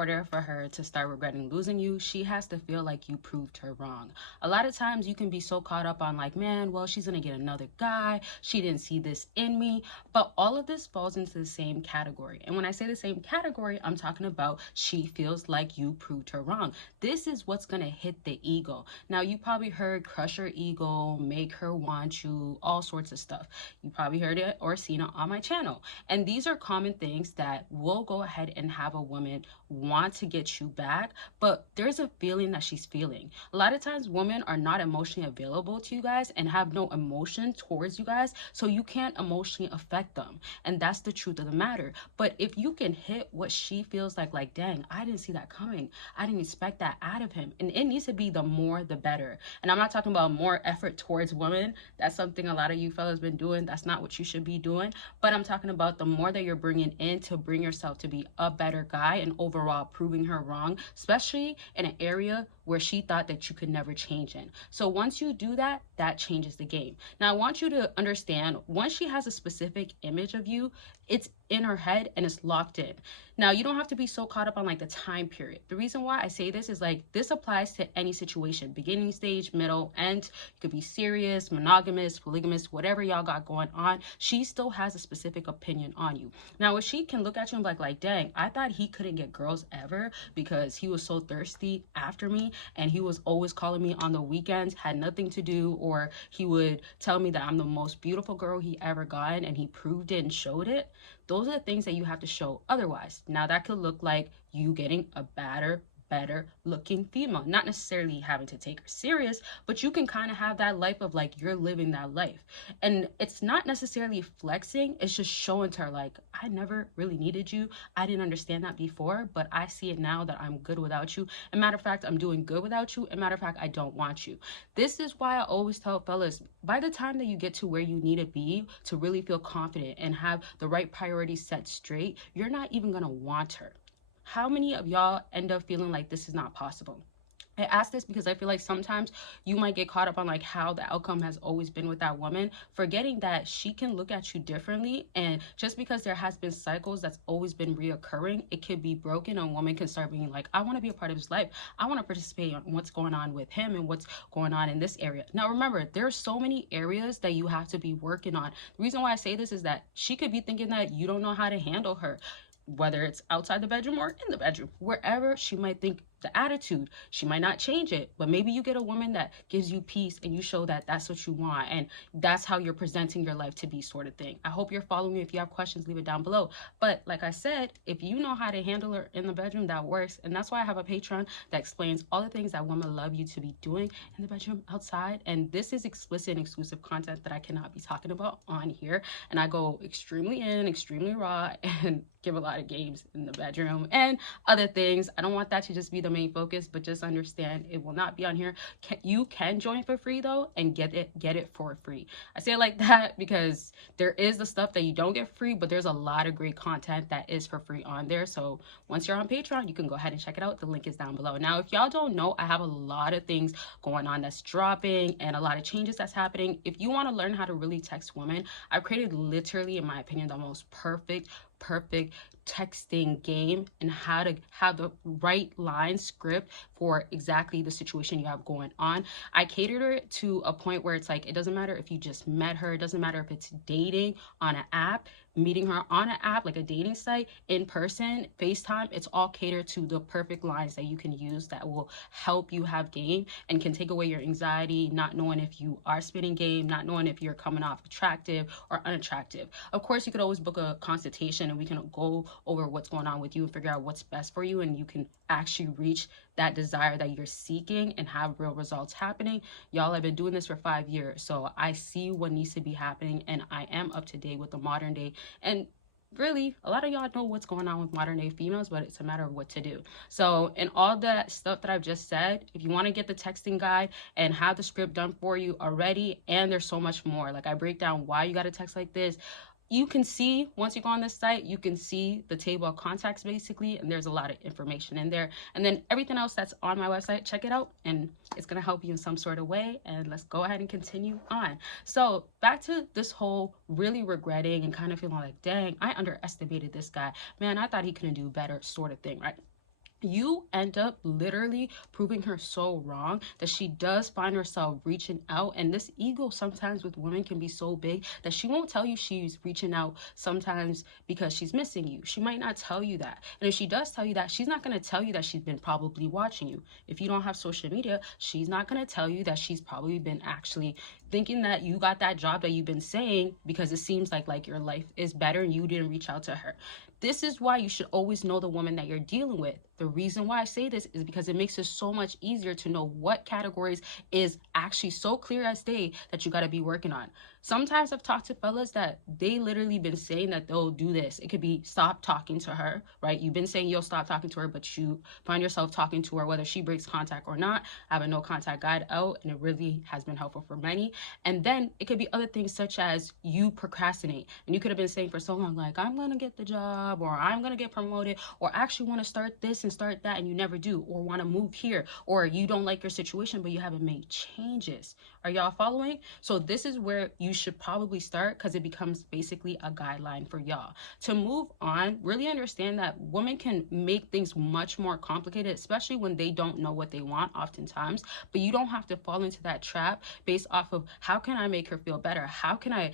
order for her to start regretting losing you, she has to feel like you proved her wrong. A lot of times you can be so caught up on like, man, well, she's gonna get another guy. She didn't see this in me. But all of this falls into the same category. And when I say the same category, I'm talking about she feels like you proved her wrong. This is what's gonna hit the ego. Now, you probably heard crush her ego, make her want you, all sorts of stuff. You probably heard it or seen it on my channel. And these are common things that will go ahead and have a woman want to get you back, but there's a feeling that she's feeling. A lot of times women are not emotionally available to you guys and have no emotion towards you guys, so you can't emotionally affect them. And that's the truth of the matter. But if you can hit what she feels like dang, I didn't see that coming. I didn't expect that out of him. And it needs to be the more the better. And I'm not talking about more effort towards women. That's something a lot of you fellas been doing. That's not what you should be doing. But I'm talking about the more that you're bringing in to bring yourself to be a better guy and overall proving her wrong, especially in an area where she thought that you could never change in. So once you do that, that changes the game. Now I want you to understand, once she has a specific image of you, it's in her head and it's locked in. Now you don't have to be so caught up on like the time period. The reason why I say this is like this applies to any situation, beginning stage, middle, end. You could be serious, monogamous, polygamous, whatever y'all got going on. She still has a specific opinion on you. Now if she can look at you and be like dang, I thought he couldn't get girls ever because he was so thirsty after me and he was always calling me on the weekends, had nothing to do, or he would tell me that I'm the most beautiful girl he ever gotten and he proved it and showed it. Those are the things that you have to show otherwise. Now that could look like you getting a better looking female, not necessarily having to take her serious, but you can kind of have that life of like you're living that life. And it's not necessarily flexing, it's just showing to her like, I never really needed you. I didn't understand that before, but I see it now that I'm good without you. And matter of fact, I'm doing good without you. And matter of fact, I don't want you. This is why I always tell fellas, by the time that you get to where you need to be to really feel confident and have the right priorities set straight, you're not even gonna want her. How many of y'all end up feeling like this is not possible? I ask this because I feel like sometimes you might get caught up on like how the outcome has always been with that woman, forgetting that she can look at you differently. And just because there has been cycles that's always been reoccurring, it could be broken. A woman can start being like, I want to be a part of his life. I want to participate in what's going on with him and what's going on in this area. Now, remember, there are so many areas that you have to be working on. The reason why I say this is that she could be thinking that you don't know how to handle her, whether it's outside the bedroom or in the bedroom, wherever she might think the attitude, she might not change it, but maybe you get a woman that gives you peace and you show that that's what you want and that's how you're presenting your life to be, sort of thing. I hope you're following me. If you have questions, leave it down below. But like I said, if you know how to handle her in the bedroom, that works. And that's why I have a Patreon that explains all the things that women love you to be doing in the bedroom, outside. And this is explicit and exclusive content that I cannot be talking about on here. And I go extremely raw and give a lot of games in the bedroom and other things. I don't want that to just be the main focus, but just understand it will not be on here. You can join for free though and get it for free. I say it like that because there is the stuff that you don't get free, but there's a lot of great content that is for free on there. So once you're on Patreon, you can go ahead and check it out. The link is down below. Now, if y'all don't know, I have a lot of things going on that's dropping and a lot of changes that's happening. If you want to learn how to really text women, I've created literally, in my opinion, the most perfect texting game and how to have the right line script for exactly the situation you have going on. I catered it to a point where it's like, it doesn't matter if you just met her, it doesn't matter if it's dating on an app, meeting her on an app like a dating site, in person, FaceTime. It's all catered to the perfect lines that you can use that will help you have game and can take away your anxiety, not knowing if you are spitting game, not knowing if you're coming off attractive or unattractive. Of course, you could always book a consultation and we can go over what's going on with you and figure out what's best for you, and you can actually reach that desire that you're seeking and have real results happening. Y'all, have been doing this for 5 years, so I see what needs to be happening and I am up to date with the modern day. And really, a lot of y'all know what's going on with modern day females, but it's a matter of what to do. So in all that stuff that I've just said, if you want to get the texting guide and have the script done for you already, and there's so much more, like I break down why you got to text like this. You can see, once you go on this site, you can see the table of contacts basically, and there's a lot of information in there. And then everything else that's on my website, check it out, and it's gonna help you in some sort of way. And let's go ahead and continue on. So back to this whole really regretting and kind of feeling like, dang, I underestimated this guy. Man, I thought he couldn't do better, sort of thing, right? you end up literally proving her so wrong that she does find herself reaching out. And this ego sometimes with women can be so big that she won't tell you she's reaching out sometimes because she's missing you. She might not tell you that. And if she does tell you that, she's not going to tell you that she's been probably watching you. If you don't have social media, she's not going to tell you that she's probably been actually thinking that you got that job that you've been saying because it seems like your life is better and you didn't reach out to her. This is why you should always know the woman that you're dealing with. The reason why I say this is because it makes it so much easier to know what categories is actually so clear as day that you got to be working on. Sometimes I've talked to fellas that they literally been saying that they'll do this. It could be stop talking to her, right? You've been saying you'll stop talking to her, but you find yourself talking to her whether she breaks contact or not. I have a no contact guide out, and it really has been helpful for many. And then it could be other things such as you procrastinate. And you could have been saying for so long, like, I'm going to get the job, or I'm going to get promoted, or I actually want to start this and start that, and you never do, or want to move here, or you don't like your situation, but you haven't made changes. Are y'all following? So this is where you should probably start, because it becomes basically a guideline for y'all. To move on, really understand that women can make things much more complicated, especially when they don't know what they want oftentimes, but you don't have to fall into that trap based off of how can I make her feel better? How can I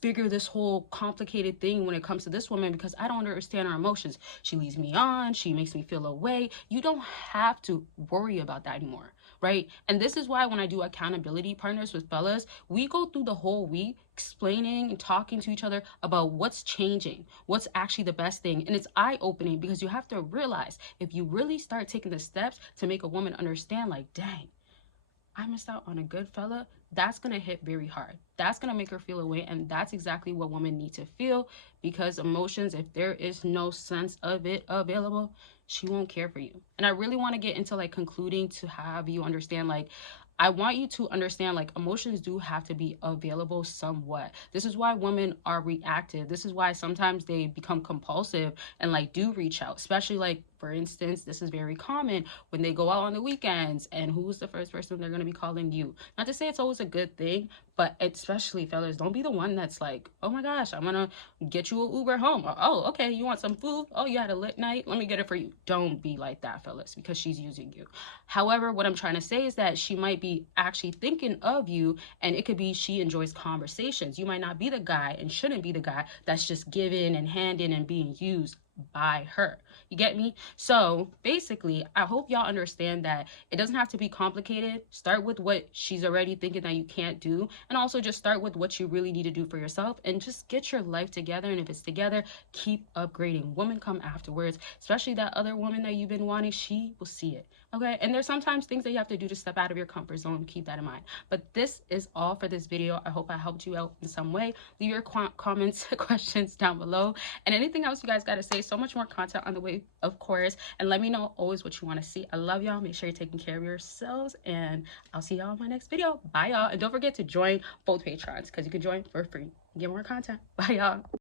figure this whole complicated thing when it comes to this woman because I don't understand her emotions. She leads me on, she makes me feel away. You don't have to worry about that anymore, right? And this is why when I do accountability partners with fellas, we go through the whole week explaining and talking to each other about what's changing, what's actually the best thing. And it's eye-opening because you have to realize if you really start taking the steps to make a woman understand, like, dang, I missed out on a good fella, that's going to hit very hard. That's going to make her feel away. And that's exactly what women need to feel, because emotions, if there is no sense of it available, she won't care for you. And I really want to get into concluding to have you understand, I want you to understand emotions do have to be available somewhat. This is why women are reactive. This is why sometimes they become compulsive and do reach out, especially for instance, this is very common when they go out on the weekends, and who's the first person they're going to be calling? You. Not to say it's always a good thing, but especially fellas, don't be the one that's like, oh my gosh, I'm gonna get you an Uber home, or oh, okay, you want some food, oh, you had a lit night, let me get it for you. Don't be like that, fellas, because she's using you. However, what I'm trying to say is that she might be actually thinking of you, and it could be she enjoys conversations. You might not be the guy and shouldn't be the guy that's just giving and handing and being used by her. You get me? So basically, I hope y'all understand that it doesn't have to be complicated. Start with what she's already thinking that you can't do, and also just start with what you really need to do for yourself, and just get your life together. And if it's together, keep upgrading. Women come afterwards, especially that other woman that you've been wanting. She will see it. Okay, and there's sometimes things that you have to do to step out of your comfort zone. Keep that in mind. But this is all for this video. I hope I helped you out in some way. Leave your comments, questions down below, and anything else you guys got to say. So much more content on the way, of course, and let me know always what you want to see. I love y'all. Make sure you're taking care of yourselves, and I'll see y'all in my next video. Bye, y'all. And don't forget to join both Patrons, because you can join for free and get more content. Bye, y'all.